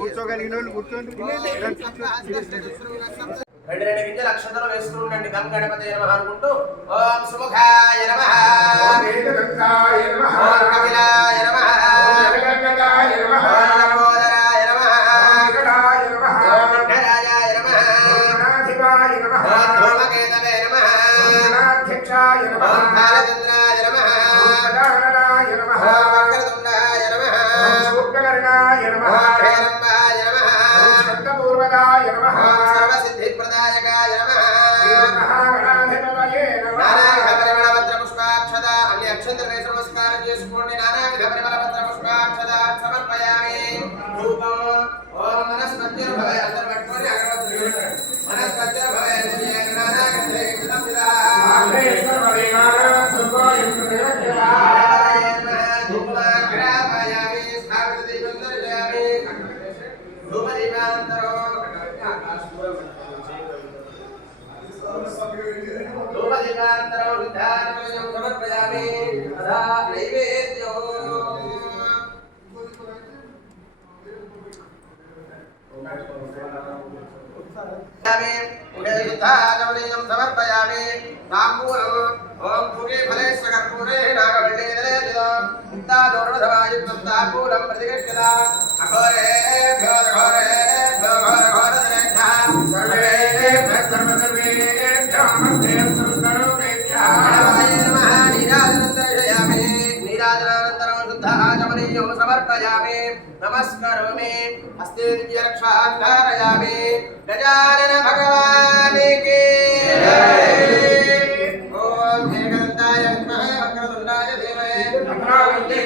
కూర్చోగలిగిన కూర్చోండి. 2 గింజల అక్షతలు వేస్తూ ఉండండి. గం గణపతి నమః అనుకుంటూ ఓం సుముఖాయ నమః, ఓం ఏకదంతాయ నమః, ఓం కపిలాయ నమః, ఓం జగన్నాథాయ నమః, ఓం లంబోదరాయ నమః, ఓం వికటాయ నమః, ఓం విఘ్నరాజాయ నమః, ఓం గణాధిపాయ నమః, ఓం ధూమకేతవే నమః, ఓం గణాధ్యక్షాయ నమః, ఓం బాలచంద్రాయ నమః, ఓం గణానాయ నమః, ఓం వక్రతుండాయ నమః, ఓం సూక్ష్మకర్ణాయ నమః, ఓం హేరంబాయ నమః, ఓం శబ్దపూర్వకాయ నమః, ఓం సర్వసిద్ధిప్రదాయకాయ నమః, నానావిధ పరిమళ పత్ర పుష్పాక్షత అన్ని అక్షంతలపై నమస్కారం చేసుకోండి. నానావిధ పరిమళ పత్ర పుష్పాక్షత సమర్పయామి. ధూపం ఓం మనస్పత్యుర్భవ, అందరూ పట్టుకొని అగరబత్తులు మనస్పత్యుర్భవ నానాగంధే కృతం విదా ధూపమాగ్రాపయామి. స్థాపిత దీపం దర్శయామి. ధూపదీపాంతరో ధూపదీపాంతరో విద్యానమయం సమర్పయామి. తదా నైవేద్యం ఉదయయుద్ధాచమనీయం సమర్పయామి. తాంబూలం ఓం పూగే ఫలేశ్వ కర్పూరే నాగవల్లీదలేజిదం ముక్తాదోర్వధవాయుక్తం తాంబూలం ప్రతిగృహ్యత అఘోరేభ్యో ఘోరేభ్యో ఘోరఘోరదరేభ్యः సర్వేభ్యः సర్వసర్వేభ్యో నమస్తే సర్వసర్వేభ్యः నమః. నీరాజనం దర్శయామి. నీరాజనానంతరం శుద్ధాచమనీయం సమర్పయామి. నమస్కరోమి. హస్తే దివ్యరక్షాం ధారయామి. గజానన భగవానికి ఓం ఏకదంతాయ విద్మహే వక్రతుండాయ ధీమహి తన్నో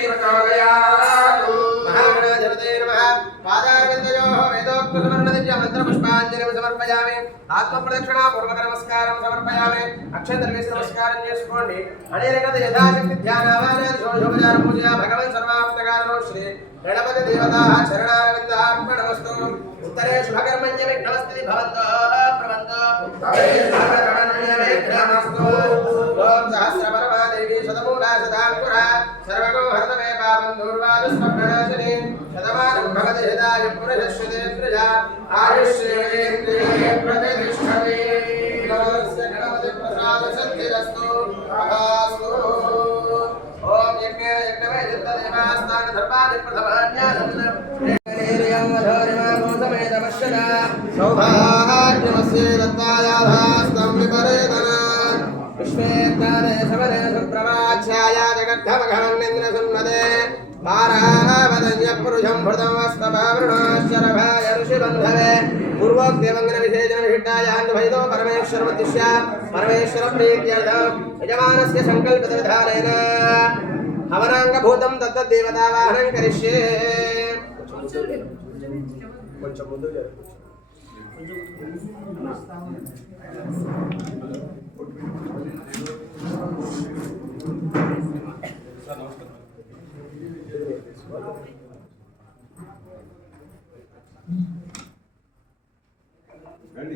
ప్రచోదయాత్. మహాగణాధిపతయే నమః. పాదారవిందయోః వేదోక్తసువర్ణదివ్య మంత్రపుష్పాంజలిం సమర్పయామి. ఆత్మప్రదక్షిణ పూర్వక నమస్కారం సమర్పయామి. అక్షంతలు వేసి నమస్కారం చేసుకోండి. అనేక యథాశక్తి ధ్యానావానాది శోభోపచార పూజ భగవన్ సర్వాప్తగానో శ్రీ గణపతి దేవతా చరణారవిందార్పణమస్తు. ఉత్తరే శుభకర్మణ్య విఘ్నమస్తి భవంతో ప్రవంతో విఘ్నమస్తు. ఓం సహస్రపరమాదేవి శతమూలా శతాంకుర సర్వగో హరతమే పాపం దూర్వాదుస్వప్ననాశిని శతమానం భవతి హృదాయ పురుషశ్వతేంద్రియ ఆయుష్యేంద్రియే ప్రతిష్ఠతే. నమస్తే గణపతి ప్రసాద సిద్ధిరస్తు. అస్తు. ఓం యజ్ఞేన యజ్ఞమే చిత్తదేవాస్తాన ధర్మాది ప్రథమాన్యాసం సౌభాగ్యమస్యే దత్తాయాధాస్తం విపరేతన విశ్వేత్తాదే సమనే సుప్రవాచ్యాయ జగద్ధమఘవన్నింద్ర సున్మదే పారావదన్య పురుషం భృతం వస్తభావృణాశ్చరభాయ ఋషిబంధవే పూర్వోక్తివంగన విశేషణ విహితాయాన్వైదో పరమేశ్వరముద్దిశ్య పరమేశ్వర ప్రీత్యర్థం యజమానస్య సంకల్పిత విధానేన హవనాంగభూతం తత్తద్దేవతావాహనం కరిష్యే. కొంచెం ముందు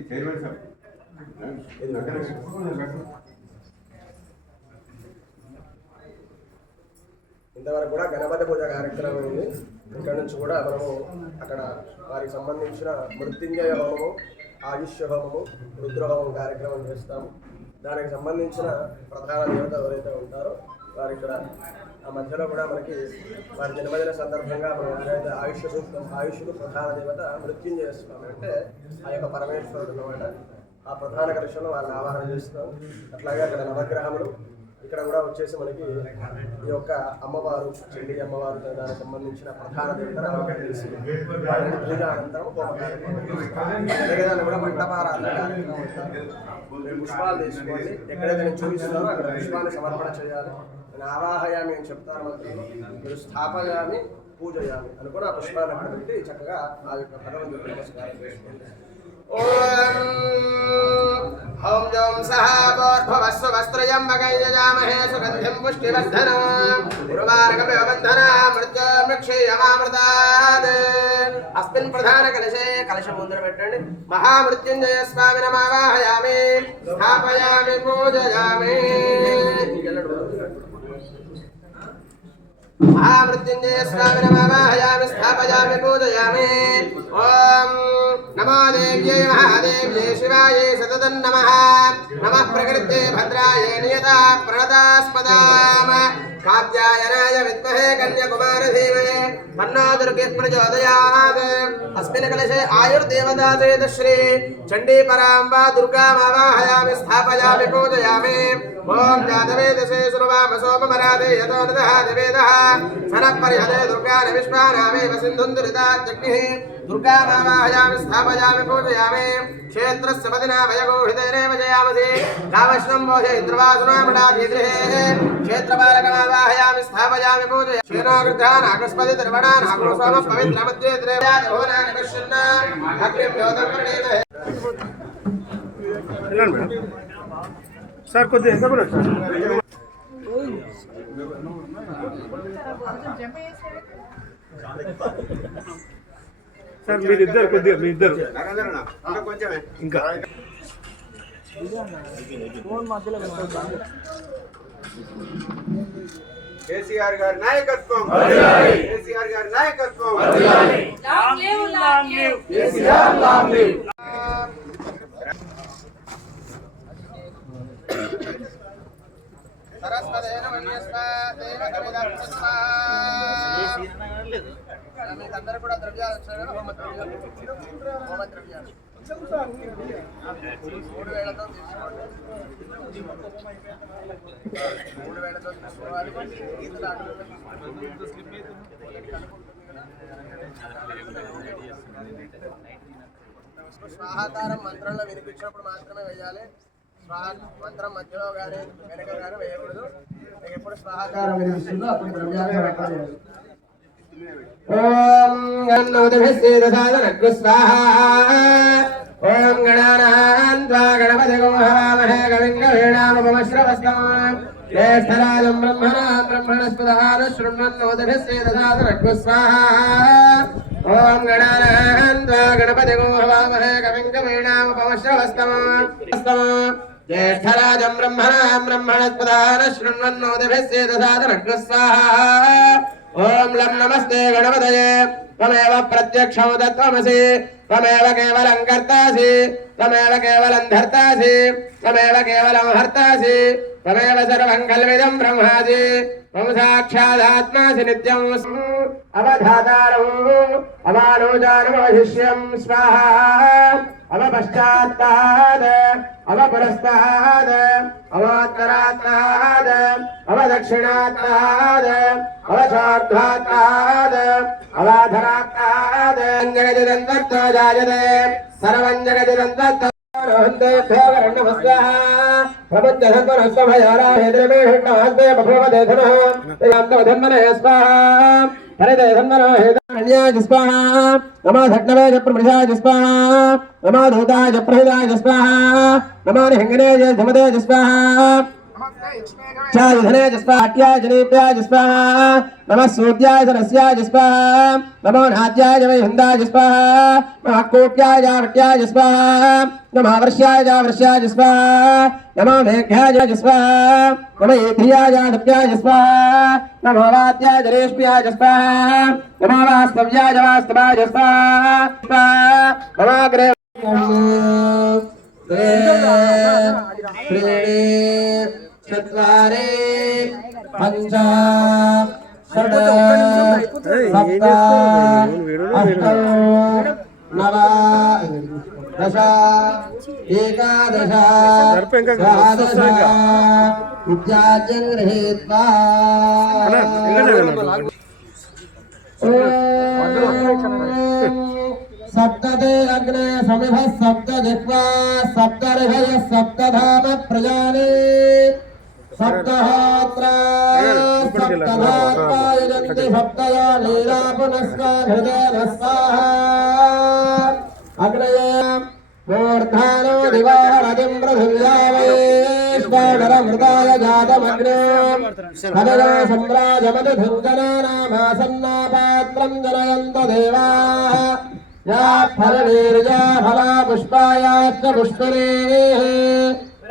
చైర్మన్ సార్ ఇంతవరకు కూడా గణపతి పూజ కార్యక్రమం ఉంది. ఇక్కడ నుంచి కూడా మనము అక్కడ వారికి సంబంధించిన మృత్యుంజయ హోమము, ఆయుష్య హోమము, రుద్రహోమం కార్యక్రమం చేస్తాము. దానికి సంబంధించిన ప్రధాన దేవత ఎవరైతే ఉంటారో వారు ఇక్కడ ఆ మధ్యలో కూడా మనకి వారి జన్మదిన సందర్భంగా మనం ఎవరైతే ఆయుష్య సూక్తం, ఆయుష్కు ప్రధాన దేవత మృత్యుంజయ స్వామి అంటే ఆ యొక్క పరమేశ్వరుడు అన్నమాట. ఆ ప్రధాన కలశంలో వారిని ఆవాహన చేస్తాం. అట్లాగే అక్కడ నవగ్రహములు, ఇక్కడ కూడా వచ్చేసి మనకి ఈ యొక్క అమ్మవారు చండీ అమ్మవారు దానికి సంబంధించిన ప్రధాన దేవతను ఆవాహన చేసి పూజ అనంతరం కూడా మంటపారాధన కార్యక్రమం ఉంటారు. పుష్పాలు తీసుకోండి. ఎక్కడైతే నేను చూపిస్తున్నారో అక్కడ పుష్పాన్ని సమర్పణ చేయాలి. నేను ఆవాహయామి అని చెప్తాను మాత్రం మీరు స్థాపయామి పూజయామి అనుకుని ఆ పుష్పాన్ని అక్కడ పెట్టి చక్కగా ఆ యొక్క భగవంతుడికి నమస్కారం చేసుకోండి. ఓం జం సహోర్భవస్వ వస్త్రయం వగైజామహే సుగంధిం పుష్టివర్ధనం గురువారకమే బంధనా మృత్యుమృక్షేయమామృతాద్. అస్మిన్ ప్రధాన కలశే కలశం ముందర పెట్టండి. మహామృత్యుంజయ స్వామిని ఆవాహయామి, స్థాపయామి, పూజయామి. महामृत्युंजय स्वामी नमामि स्थापयामि पूजयामि। ओम नमो देव्यै महादेव्यै शिवायै सततं नमः। नमः प्रकृते भद्राय नियता प्रणतास्पदाम कात्यायनाय विद्महे कन्याकुमारी धीमहि तन्नो दुर्गे प्रचोदयात्। अस्मिन् कलशे आयुर्देवता चेत श्री चण्डी पराम्बा दुर्गामावाहयामि स्थापयामि पूजयामि। ओम जातवेदसे सुरवाम सोममराधे यतो नदः देवेदः सनः परिहते दुर्गान् विश्वानामेव सिन्धुं दुरिताजग्निः दुर्गामावाहयामि स्थापयामि पूजयामि। क्षेत्रस्य पदिना भयगोहितेरेव जयामसि कामश्नं बोधे इन्द्रवासुनामडाधीद्रिः क्षेत्रपालकमावाहयामि स्थापयामि पूजयामि। क्षेनोगृध्रान् आकस्पति द्रवणान् आकुसोमः पवित्रमध्ये द्रेव्यादहोनानि पश्यन् अग्निं योतं प्रणीमहे। సార్ కొద్దిగా ఎంత కూడా సార్ మీరిద్దరు కొద్దిగా మీ ఇద్దరు ఇంకా కేసీఆర్ గారి నాయకత్వం కేసీఆర్ గారి నాయకత్వం సరస్వతేన మీకందరూ కూడా ద్రవ్యాలు వచ్చాయి. హోమ ద్రవ్యాలు 3 వేలతో తీసుకోండి. 3 వేలతో తీసుకోవాలి. స్వాహాకారం మంత్రంలో వినిపించినప్పుడు మాత్రమే వేయాలి. మంత్రం మధ్యలో కానీ వెనక కానీ వేయకూడదు. మీకు ఎప్పుడు స్వాహాకారం వినిపిస్తుందో అప్పుడు ద్రవ్యాలు పెట్టాలి. ఓం గణపతిభిస్సేదసాదనగ్గు స్వాహా. ఓం గణానాన్త్వా గణపతిగం హవామహే కవిం కవీనాముపమశ్రవస్తమం జ్యేష్ఠరాజం బ్రహ్మణస్పదాన శృణ్వన్నోదభిస్సేదసాదనగ్గు స్వాహా. ఓం గణానాన్త్వా గణపతిగం హవామహే కవిం కవీనాముపమశ్రవస్తమం జ్యేష్ఠరాజం బ్రహ్మణస్పదాన శృణ్వన్నోదభిస్సేదసాదనగ్గు స్వాహా. ఓం లం నమస్తే గణపతయే త్వమేవ ప్రత్యక్షం తత్వమసి త్వమేవ కేవలం కర్తాసి త్వమేవ కేవలం ధర్తాసి త్వమేవ కేవలం హర్తాసి త్వమేవ సర్వం కల్విదం బ్రహ్మాసి త్వం సాక్షాదాత్మాసి నిత్యం అవధాతారం అవానోజానమవశిష్యం స్వాహా. అవపశ్చాత్తాద్ అవపురస్తాద్ అవాత్తరాత్తాద్ అవదక్షిణాత్తాద్ అవచార్ధ్వాత్తాద్ అవాధరాత్తాద్ జగదిదంతత్తో జాయతే సర్వం జగదిదంతత్తో నమో ధట్నవేజ ప్రమృషాయ స్వాహా. నమో ధూతాయ ప్రహితాయ స్వాహా. నమో నిహంగనేయ ధమదేయ స్వాహా. ధనేయ స్వాహా. అట్యాయ జనేప్యాయ స్వాహా. నమః సూర్యాయ సరస్యాయ స్వాహా. నమో నాద్యాయ వైహందాయ స్వాహా. నమః కోట్యాయ వట్యాయ స్వాహా. నమః వర్ష్యాయ వర్ష్యాయ స్వాహా. నమో మేఘ్యాయ స్వాహా. నమో ఏధ్రియాయ దప్యాయ స్వాహా. నమో వాత్యాయ జరేష్ప్యాయ స్వాహా. నమో వాస్తవ్యాయ వాస్తవాయ స్వాహా. నమాగ్రే చత్వారే పంచ షడ్ సప్త అష్ట నవ దశ ఏకాదశ ద్వాదశ ఇత్యాద్యం గృహీత్వా सप्तते अग्ने समिभः सप्त जिह्वा सप्तर्षयः सप्तधाम प्रजाने सप्तहोत्रा सप्तधात्वा यजन्ति सप्तया लीला पुनस्वा हृदयेन स्वाहा. अग्नये मूर्धानो दिवारदिं पृथिव्यावैश्वानरमृताय जातमग्ने हदया सम्राजमधुधुञ्जनानामासन्नापात्रं जनयन्त देवाः. या फलवीर्या फला पुष्पायाश्च पुष्करेः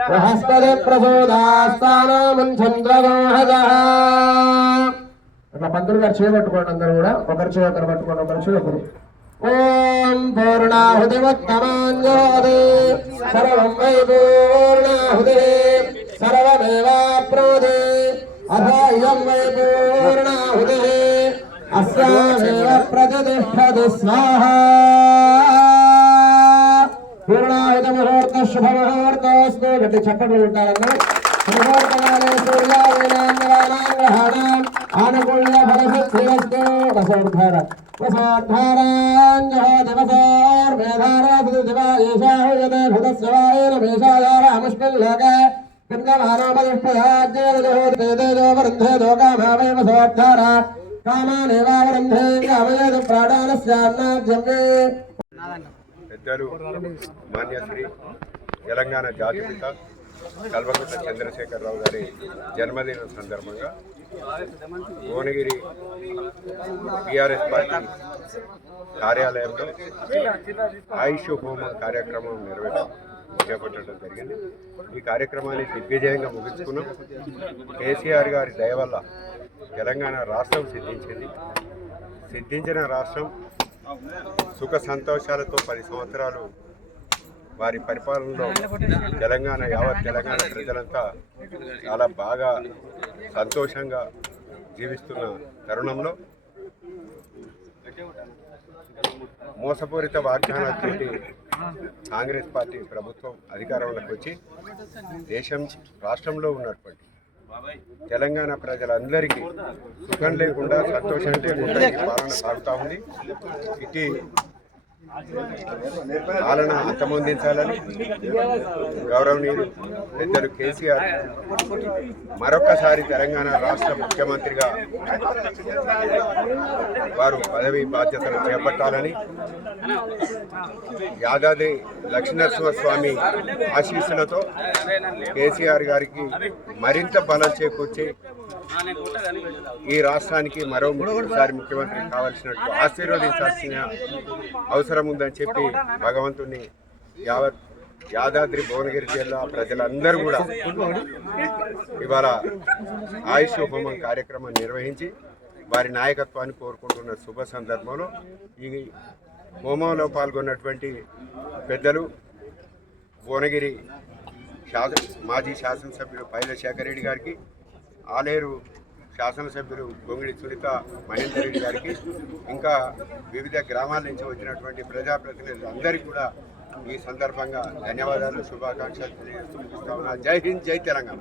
बृहस्पति प्रसोदास्तानो मुञ्चन्द्रगोहजः. పంతులు గారు చేయబట్టుకోండి. అందరూ కూడా ఒకరి చేయి ఒకరు పట్టుకోండి. ఒకరి చేయి ఒకరు. ఓం పూర్ణాహుతిముత్తమాంజోతి సర్వం వై పూర్ణాహుతి సర్వమేవాప్నోతి అథాయం వై పూర్ణాహుతి అస్యామేవ ప్రతిష్ఠతి స్వాహా. పూర్ణాహుతి ముహూర్త శుభ ముహూర్తోస్తు. గట్టి చప్పట్లు ఉంటారన్న. ముహూర్తకాలే సూర్యాదీనాంగ్రహాణం ఆనుకూల్య ఫలసిద్ధిరస్తు. రసోద్ధార పెద్దలు మాన్యశ్రీ తెలంగాణ జాతిపిత కల్వకుంట్ల చంద్రశేఖరరావు గారి జన్మదినం సందర్భంగా భువనగిరి టీఆర్ఎస్ పార్టీ కార్యాలయంలో ఆయుష్ హోమం కార్యక్రమం చేపట్టడం జరిగింది. ఈ కార్యక్రమాన్ని దిగ్విజయంగా ముగించుకున్నాం. కేసీఆర్ గారి దయ వల్ల తెలంగాణ రాష్ట్రం సిద్ధించిన రాష్ట్రం సుఖ సంతోషాలతో 10 సంవత్సరాలు వారి పరిపాలనలో యావత్ తెలంగాణ ప్రజలంతా చాలా బాగా సంతోషంగా జీవిస్తున్న తరుణంలో మోసపూరిత వాగ్దానాలతో కాంగ్రెస్ పార్టీ ప్రభుత్వం అధికారంలోకి వచ్చి రాష్ట్రంలో ఉన్నటువంటి తెలంగాణ ప్రజలందరికీ సుఖం లేకుండా సంతోషం లేకుండా ఈ పాలన సాగుతూ ఉంది. ఇటు పాలన అంతమొందించాలని గౌరవనీయులు పెద్దలు కేసీఆర్ మరొకసారి తెలంగాణ రాష్ట్ర ముఖ్యమంత్రిగా వారు పదవి బాధ్యతలు చేపట్టాలని యాదాద్రి లక్ష్మీనరసింహస్వామి ఆశీస్సులతో కేసీఆర్ గారికి మరింత బలం చేకూర్చి ఈ రాష్ట్రానికి మరోసారి ముఖ్యమంత్రి కావాల్సినట్టు ఆశీర్వదించాల్సిన అవసరం ఉందని చెప్పి భగవంతుని యాదాద్రి భువనగిరి జిల్లా ప్రజలందరూ కూడా ఇవాళ ఆయుష్ హోమం కార్యక్రమం నిర్వహించి వారి నాయకత్వాన్ని కోరుకుంటున్న శుభ సందర్భంలో ఈ హోమంలో పాల్గొన్నటువంటి పెద్దలు భువనగిరి మాజీ శాసనసభ్యులు పైల శేఖర్ రెడ్డి గారికి, ఆలేరు శాసనసభ్యులు గొంగిడి సునీత మహేందర్ రెడ్డి గారికి, ఇంకా వివిధ గ్రామాల నుంచి వచ్చినటువంటి ప్రజాప్రతినిధులు అందరికీ కూడా ఈ సందర్భంగా ధన్యవాదాలు, శుభాకాంక్షలు తెలియజేస్తూ. జై హింద్, జై తెలంగాణ.